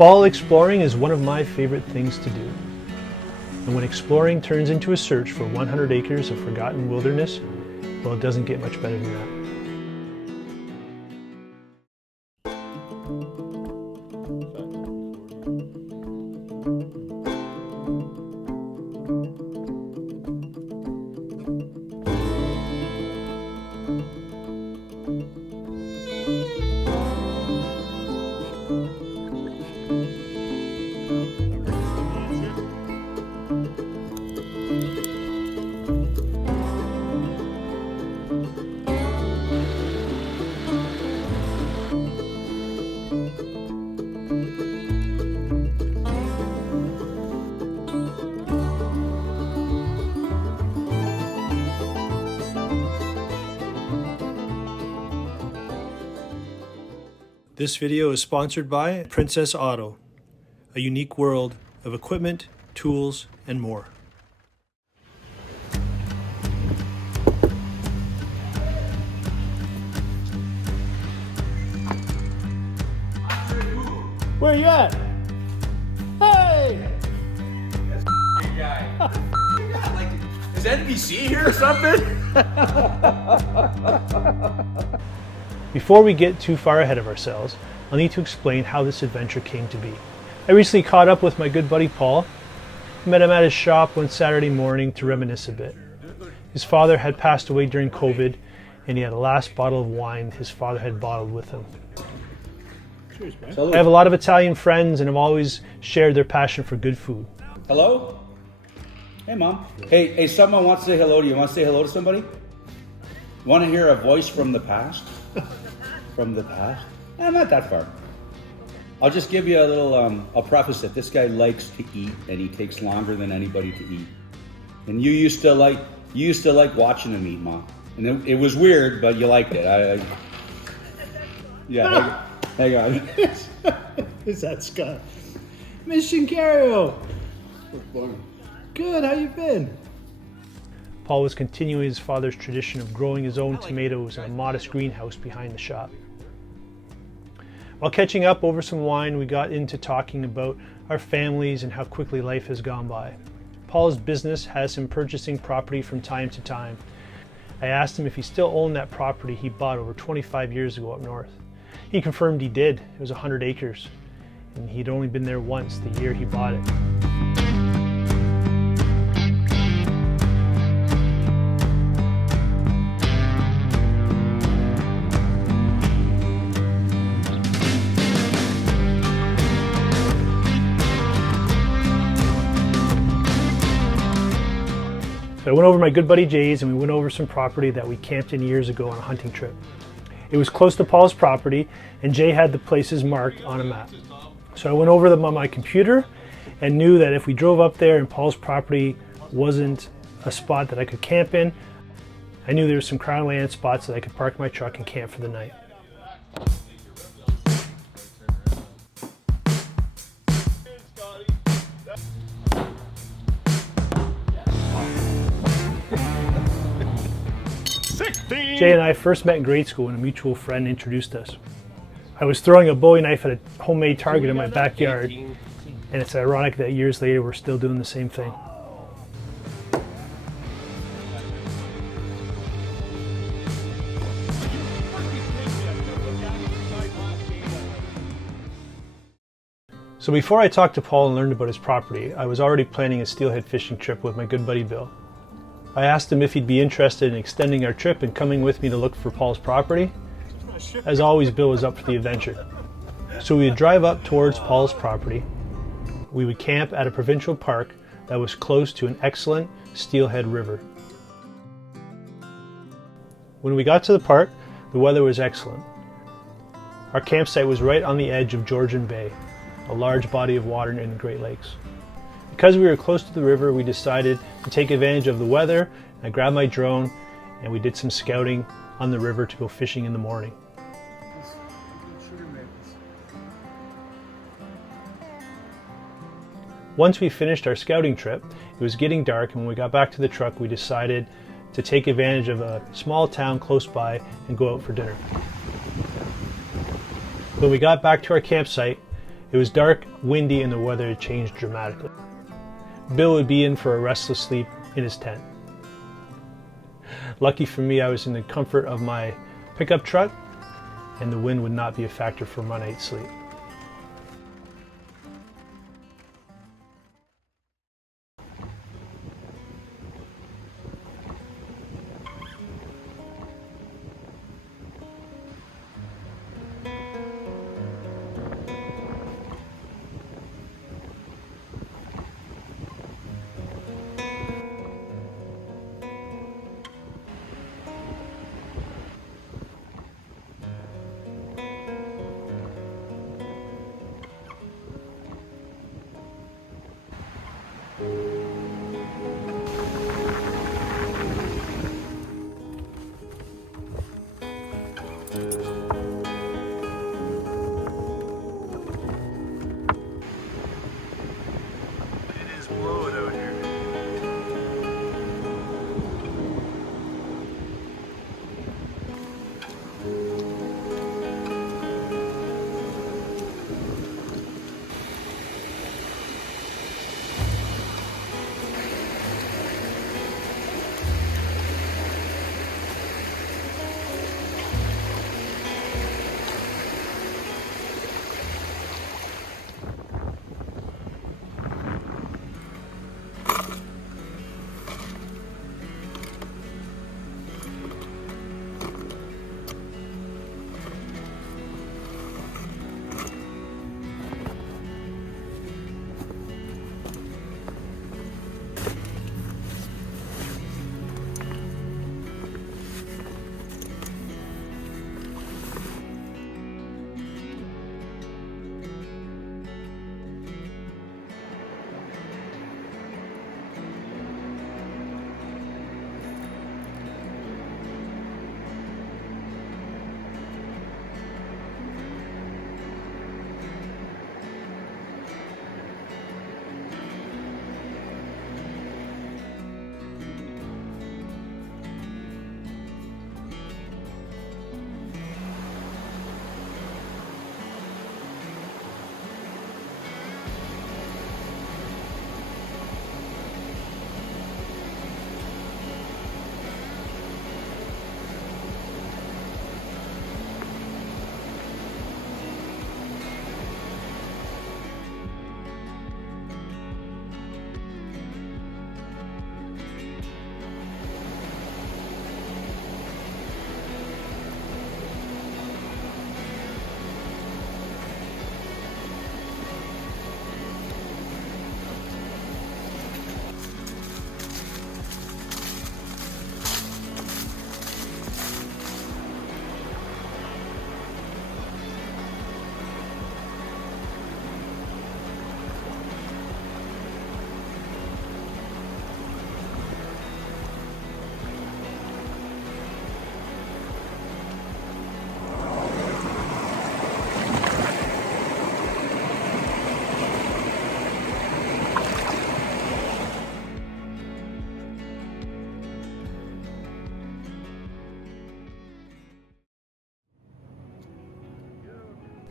Fall exploring is one of my favorite things to do. And when exploring turns into a search for 100 acres of forgotten wilderness, well, it doesn't get much better than that. This video is sponsored by Princess Auto, a unique world of equipment, tools, and more. Where you at? Hey! That's guy. Is NBC here or something? Before we get too far ahead of ourselves, I'll need to explain how this adventure came to be. I recently caught up with my good buddy Paul. Met him at his shop one Saturday morning to reminisce a bit. His father had passed away during COVID, and he had a last bottle of wine his father had bottled with him. Cheers, man. I have a lot of Italian friends and have always shared their passion for good food. Hello? Hey, Mom. Hey, someone wants to say hello to you. Want to say hello to somebody? Want to hear a voice from the past? From the past? Not that far. I'll just give you a little, I'll preface it. This guy likes to eat, and he takes longer than anybody to eat. And you used to like watching him eat, Mom. And it was weird, but you liked it. Yeah, hang on. Is that Scott? Mission Cario. Good, how you been? Paul was continuing his father's tradition of growing his own tomatoes in a modest greenhouse behind the shop. While catching up over some wine, we got into talking about our families and how quickly life has gone by. Paul's business has him purchasing property from time to time. I asked him if he still owned that property he bought over 25 years ago up north. He confirmed he did. It was 100 acres, and he'd only been there once the year he bought it. So I went over my good buddy Jay's and we went over some property that we camped in years ago on a hunting trip. It was close to Paul's property and Jay had the places marked on a map. So I went over them on my computer and knew that if we drove up there and Paul's property wasn't a spot that I could camp in, I knew there were some crown land spots that I could park my truck and camp for the night. Jay and I first met in grade school when a mutual friend introduced us. I was throwing a Bowie knife at a homemade target in my backyard, and it's ironic that years later we're still doing the same thing. So before I talked to Paul and learned about his property, I was already planning a steelhead fishing trip with my good buddy Bill. I asked him if he'd be interested in extending our trip and coming with me to look for Paul's property. As always, Bill was up for the adventure. So we would drive up towards Paul's property. We would camp at a provincial park that was close to an excellent steelhead river. When we got to the park, the weather was excellent. Our campsite was right on the edge of Georgian Bay, a large body of water in the Great Lakes. Because we were close to the river, we decided to take advantage of the weather. I grabbed my drone and we did some scouting on the river to go fishing in the morning. Once we finished our scouting trip, it was getting dark, and when we got back to the truck, we decided to take advantage of a small town close by and go out for dinner. When we got back to our campsite, It was dark, windy, and the weather had changed dramatically. Bill would be in for a restless sleep in his tent. Lucky for me, I was in the comfort of my pickup truck, and the wind would not be a factor for my night's sleep.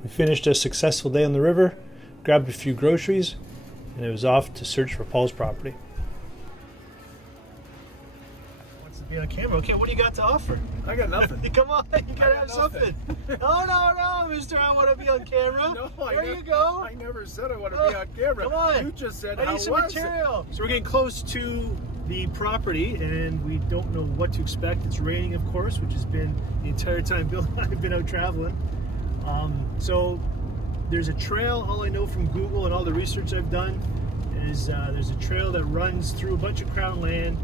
We finished a successful day on the river, grabbed a few groceries, and it was off to search for Paul's property. Wants to be on camera. Okay, what do you got to offer? I got nothing. Come on, you gotta have something. No, mister, I want to be on camera. There you go. I never said I want to be on camera. Come on. You just said, I need some material. So we're getting close to the property, and we don't know what to expect. It's raining, of course, which has been the entire time Bill and I have been out traveling. So there's a trail. All I know from Google and all the research I've done is there's a trail that runs through a bunch of crown land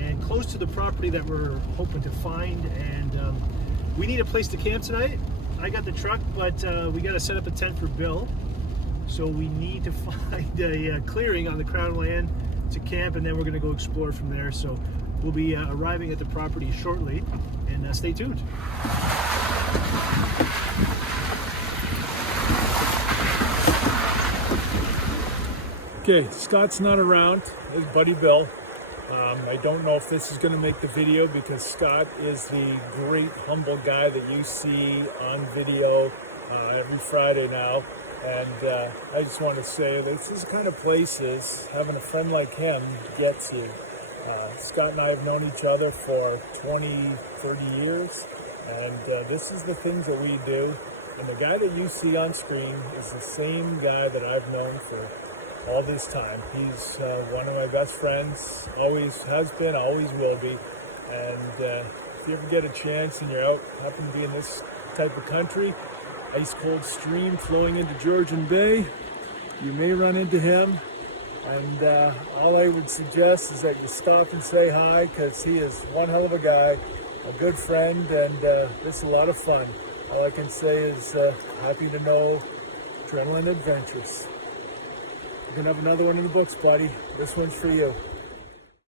and close to the property that we're hoping to find. And we need a place to camp tonight. I got the truck, but we got to set up a tent for Bill. So we need to find a clearing on the crown land to camp, and then we're going to go explore from there. So we'll be arriving at the property shortly, and stay tuned. Okay, Scott's not around. His buddy Bill. I don't know if this is going to make the video because Scott is the great humble guy that you see on video every Friday now. And I just want to say this is the kind of places having a friend like him gets you. Scott and I have known each other for 20, 30 years, and this is the things that we do. And the guy that you see on screen is the same guy that I've known for all this time. He's one of my best friends, always has been, always will be. And if you ever get a chance and you're out, happen to be in this type of country, ice cold stream flowing into Georgian Bay, you may run into him. And all I would suggest is that you stop and say hi, because he is one hell of a guy, a good friend, and this is a lot of fun. All I can say is happy to know Drenalin Adventures. You're going to have another one in the books, buddy. This one's for you.